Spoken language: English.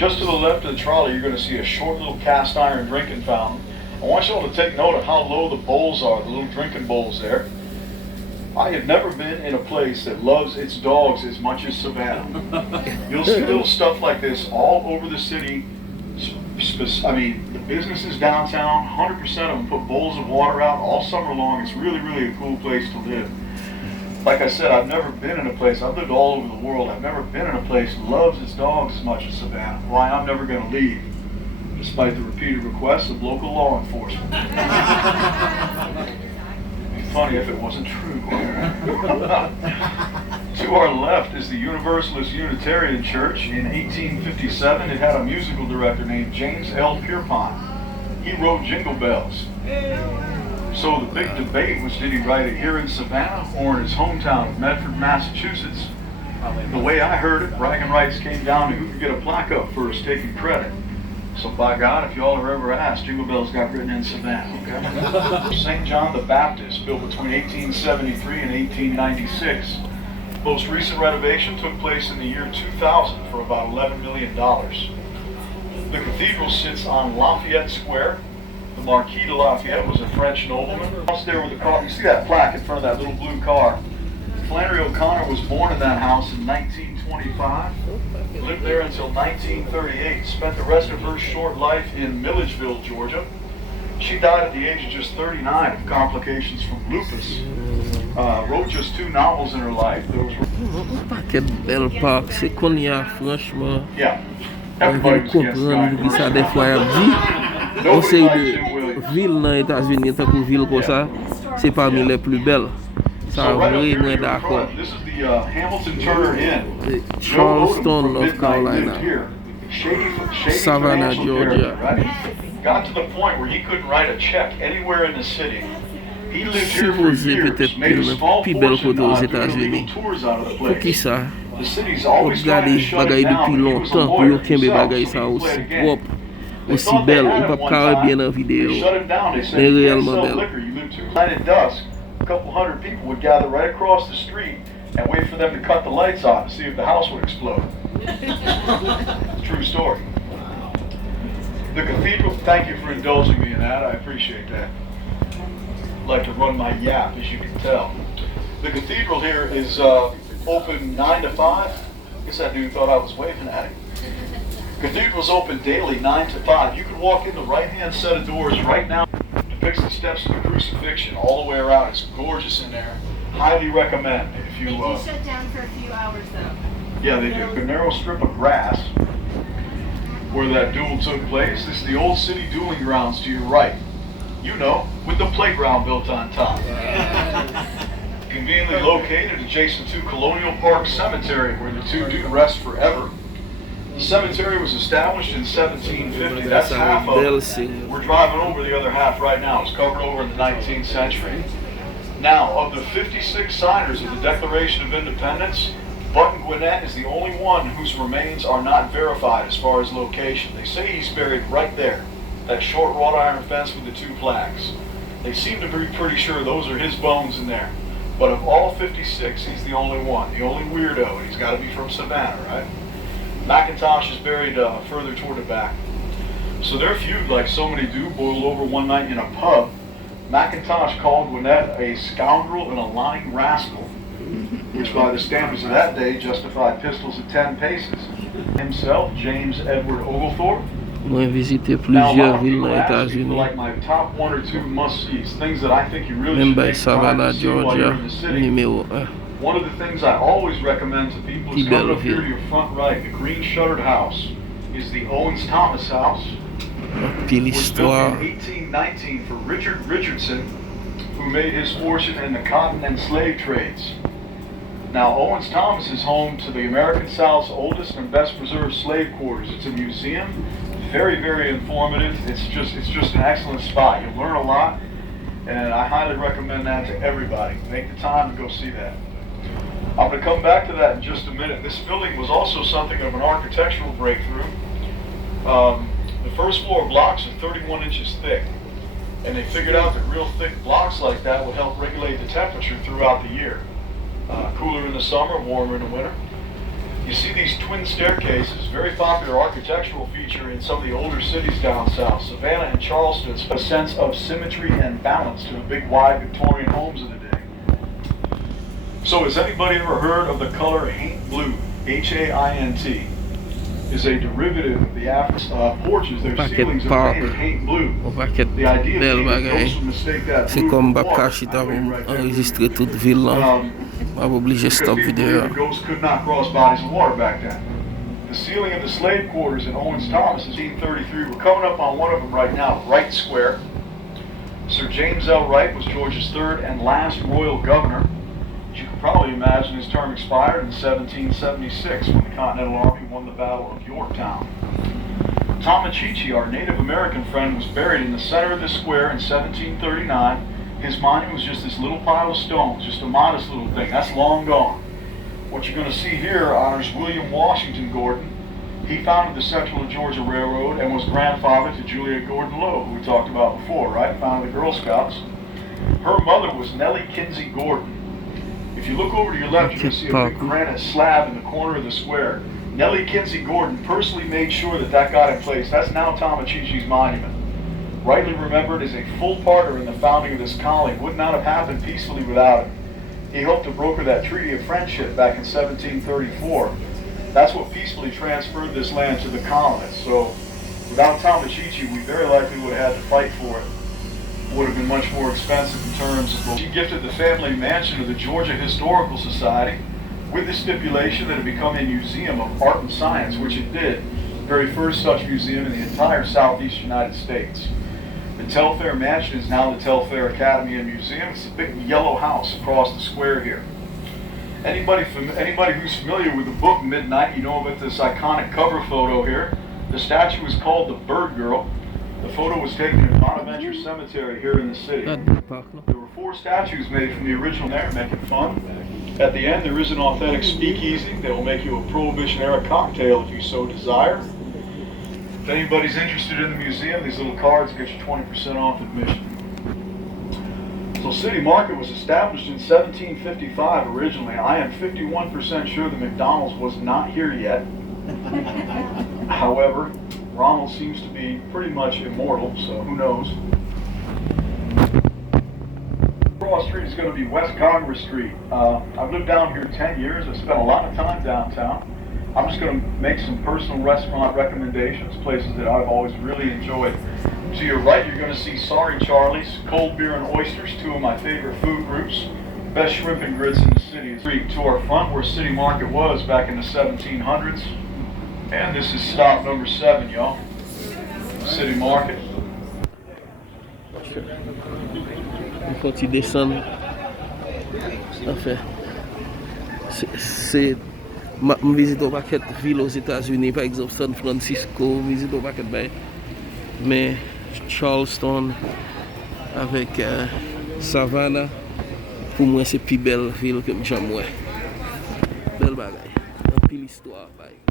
Just to the left of the trolley, you're going to see a short little cast iron drinking fountain. I want you all to take note of how low the bowls are, the little drinking bowls there. I have never been in a place that loves its dogs as much as Savannah. You'll see little stuff like this all over the city. I mean, the businesses downtown, 100% of them put bowls of water out all summer long. It's really, really a cool place to live. Like I said, I've never been in a place, I've lived all over the world, I've never been in a place that loves its dogs as much as Savannah. Why, I'm never going to leave, despite the repeated requests of local law enforcement. It'd be funny if it wasn't true. To our left is the Universalist Unitarian Church. In 1857, it had a musical director named James L. Pierpont. He wrote Jingle Bells. So the big debate was, did he write it here in Savannah or in his hometown of Medford, Massachusetts? The way I heard it, bragging rights came down to who could get a plaque up first, taking credit. So by God, if y'all are ever asked, Jingle Bells got written in Savannah, okay? St. John the Baptist, built between 1873 and 1896. Most recent renovation took place in the year 2000 for about $11 million. The cathedral sits on Lafayette Square. The Marquis de Lafayette was a French nobleman. House there with the car, you see that plaque in front of that little blue car. Flannery O'Connor was born in that house in 1925. Lived there until 1938. Spent the rest of her short life in Milledgeville, Georgia. She died at the age of just 39 of complications from lupus. Wrote just 2 novels in her life. Quel bel parc, c'est qu'on y a franchement. Yeah. On vient comprendre ça des fois dit. On sait de ville dans les États-Unis tant que ville comme ça, c'est parmi les plus belles. Ça vraiment d'accord. Charleston, North Carolina. Savannah, Georgia. Got to the point where he couldn't write a check anywhere in the city. He lived here for years, made a small fortune doing tours out of the place. The city's always trying to shut it down, but he was a lawyer himself, so he said again. Aussi belle, on peut pas bien en vidéo. Mais réellement belle. At dusk, a couple hundred people would gather right across the street and wait for them to cut the lights off to see if the house would explode. True story. The cathedral, thank you for indulging me in that, I appreciate that. I'd like to run my yap, as you can tell. The cathedral here is open 9 to 5. I guess that dude thought I was waving at him. Cathedral's open daily 9 to 5. You can walk in the right-hand set of doors right now. It depicts the steps of the crucifixion all the way around. It's gorgeous in there. Highly recommend. If you they do shut down for a few hours though. Yeah, they do. A narrow strip of grass where that duel took place. This is the old city dueling grounds to your right. You know, with the playground built on top. Conveniently located adjacent to Colonial Park Cemetery, where the two do rest forever. The cemetery was established in 1750. That's half of it. We're driving over the other half right now. It's covered over in the 19th century. Now, of the 56 signers of the Declaration of Independence, Button Gwinnett is the only one whose remains are not verified as far as location. They say he's buried right there, that short wrought iron fence with the 2 flags. They seem to be pretty sure those are his bones in there. But of all 56, he's the only one, the only weirdo, and he's got to be from Savannah, right? McIntosh is buried further toward the back. So their feud, like so many do, boiled over one night in a pub. McIntosh called Gwinnett a scoundrel and a lying rascal, which by the standards of that day justified pistols at 10 paces. Himself, James Edward Oglethorpe. Moi visité plusieurs villes aux États-Unis. Like my top 1 or 2 must-sees, things that I think you really Même should by make time Savannah, to see while you're Georgia, in the city. numéro 1. One of the things I always recommend to people is coming up here to your front right. The green shuttered house is the Owens Thomas house. Puis It was built l'histoire. in 1819 for Richard Richardson, who made his fortune in the cotton and slave trades. Now, Owens Thomas is home to the American South's oldest and best preserved slave quarters. It's a museum, very, very informative. It's just an excellent spot. You'll learn a lot, and I highly recommend that to everybody. Make the time to go see that. I'm going to come back to that in just a minute. This building was also something of an architectural breakthrough. The first floor blocks are 31 inches thick, and they figured out that real thick blocks like that would help regulate the temperature throughout the year. Cooler in the summer, warmer in the winter. You see these twin staircases, very popular architectural feature in some of the older cities down south. Savannah and Charleston, a sense of symmetry and balance to the big wide Victorian homes of the day. So has anybody ever heard of the color haint blue? H-A-I-N-T is a derivative of the porches. Their ceilings are painted haint blue. The idea being that those would mistake that blue for water. Enregistré toute ville là. I'm obligé de stop vidéo. The ghosts could not cross bodies of water back then. The ceiling of the slave quarters in Owens Thomas in 1833. We're coming up on one of them right now, Wright Square. Sir James L. Wright was Georgia's third and last royal governor. As you can probably imagine, his term expired in 1776 when the Continental Army won the Battle of Yorktown. Tomachichi, our Native American friend, was buried in the center of the square in 1739. His monument was just this little pile of stones, just a modest little thing. That's long gone. What you're going to see here honors William Washington Gordon. He founded the Central Georgia Railroad and was grandfather to Julia Gordon Lowe, who we talked about before, right? Founded the Girl Scouts. Her mother was Nellie Kinsey Gordon. If you look over to your left, you're going to see a big granite slab in the corner of the square. Nellie Kinsey Gordon personally made sure that that got in place. That's now Tomachichi's monument. Rightly remembered as a full partner in the founding of this colony. Would not have happened peacefully without him. He helped to broker that Treaty of Friendship back in 1734. That's what peacefully transferred this land to the colonists. So without Tomachichi, we very likely would have had to fight for it. Would have been much more expensive in terms of... She gifted the family mansion to the Georgia Historical Society with the stipulation that it become a museum of art and science, which it did. The very first such museum in the entire southeast United States. The Telfair Mansion is now the Telfair Academy and Museum. It's a big yellow house across the square here. Anybody who's familiar with the book Midnight, you know about this iconic cover photo here. The statue is called the Bird Girl. The photo was taken at Bonaventure Cemetery here in the city. There were 4 statues made from the original there, making fun. At the end, there is an authentic speakeasy that will make you a Prohibition-era cocktail if you so desire. If anybody's interested in the museum, these little cards get you 20% off admission. So City Market was established in 1755 originally. I am 51% sure the McDonald's was not here yet. However, Ronald seems to be pretty much immortal, so who knows. Cross Street is going to be West Congress Street. I've lived down here 10 years. I've spent a lot of time downtown. I'm just going to make some personal restaurant recommendations, places that I've always really enjoyed. To your right, you're going to see Sorry Charlie's, cold beer and oysters, 2 of my favorite food groups. Best shrimp and grits in the city. To our front, where City Market was back in the 1700s. And this is stop number 7, y'all. City Market. Quand tu descends, enfin, c'est je visite un paquet de villes aux États-Unis, par exemple San Francisco, visite un paquet de bains, mais Charleston avec Savannah, pour moi c'est la plus belle ville que j'ai jamais. Belle bagaille, un pile histoire. Bye.